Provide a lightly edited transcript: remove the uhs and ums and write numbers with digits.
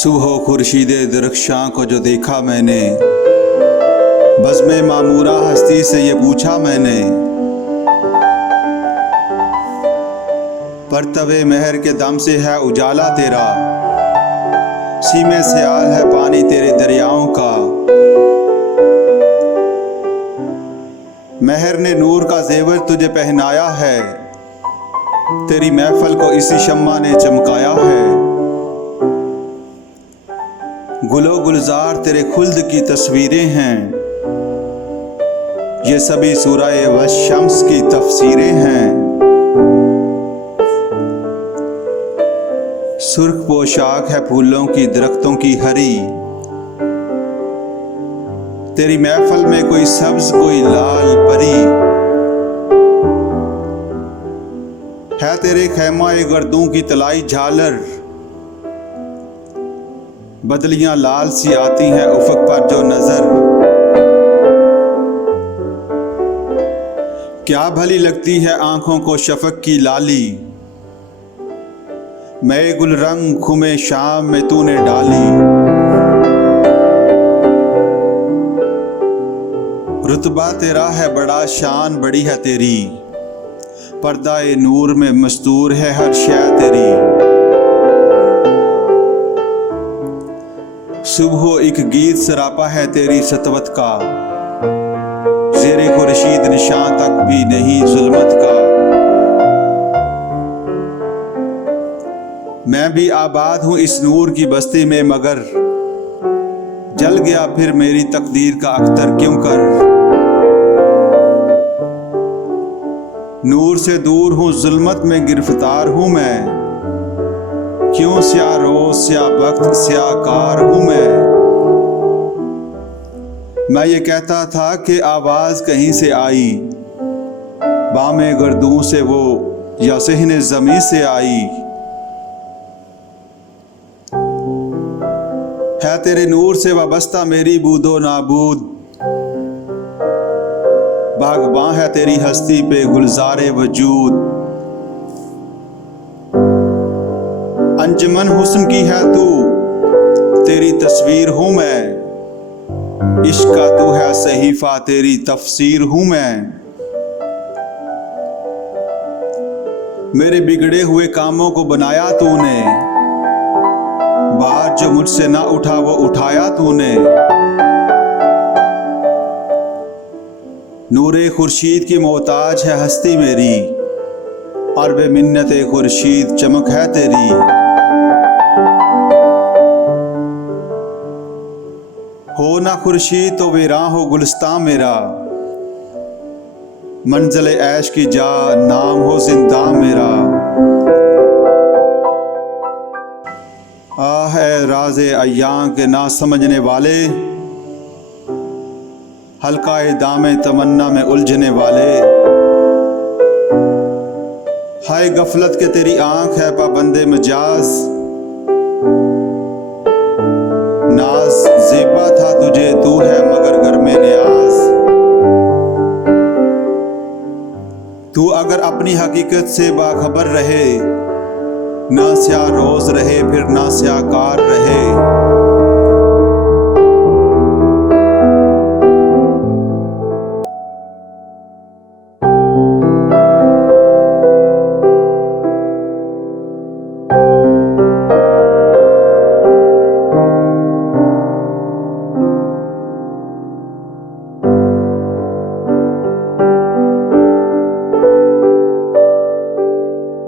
सुबह खुर्शीद दरख्शां को जो देखा मैंने, बज़्म मामूरा हस्ती से ये पूछा मैंने। परतवे महर के दम से है उजाला तेरा, सीमे से आल है पानी तेरे दरियाओं का। महर ने नूर का जेवर तुझे पहनाया है, तेरी महफल को इसी शम्मा ने चमकाया है। गुलो गुलजार तेरे खुल्द की तस्वीरें हैं, ये सभी सूरह वशम्स की तफसीरें हैं। सुर्ख पोशाक है फूलों की दरख्तों की हरी, तेरी महफल में कोई सब्ज कोई लाल परी। है तेरे खैमाए गर्दों की तलाई झालर, बदलियां लाल सी आती हैं उफक पर जो नजर। क्या भली लगती है आंखों को शफक की लाली, मैं गुलरंग खुमे शाम में तूने डाली। रुतबा तेरा है बड़ा शान बड़ी है तेरी, पर्दाए नूर में मस्तूर है हर शय तेरी। सुबह एक गीत सरापा है तेरी सतवत का, ज़ेरे खुर्शीद निशान तक भी नहीं जुल्मत का। मैं भी आबाद हूँ इस नूर की बस्ती में, मगर जल गया फिर मेरी तकदीर का अख्तर क्यों कर। नूर से दूर हूँ जुल्मत में गिरफ्तार हूँ मैं, क्यों स्या रोज स्या वक्त स्या कार हूँ मैं ये कहता था कि आवाज कहीं से आई, बामे गर्दों से वो या सहने ज़मीं से आई। है तेरे नूर से वाबस्ता मेरी बूदो नाबूद, बागबां है तेरी हस्ती पे गुलजारे वजूद। अंजमन हुस्न की है तू, तेरी तस्वीर हूँ मैं, इश्क का तू है सहीफा तेरी तफसीर हूँ मैं। मेरे बिगड़े हुए कामों को बनाया तूने, बात जो मुझसे ना उठा वो उठाया तूने। नूरे खुर्शीद की मोहताज है हस्ती मेरी, और बे मिन्नते खुर्शीद चमक है तेरी। हो ना खुर्शीद तो वीरां हो गुलिस्तां मेरा, मंजिल ऐश की जा नाम हो जिंदा मेरा। आह है राज़े अय्यां के ना समझने वाले, हल्काए दामे तमन्ना में उलझने वाले। हाय गफलत के तेरी आंख है पाबंदे मजाज, नाज ज़ेबा था तुझे तू है मगर घर में न्याज। तू अगर अपनी हकीकत से बाखबर रहे, ना स्या रोज रहे फिर ना स्या कार रहे।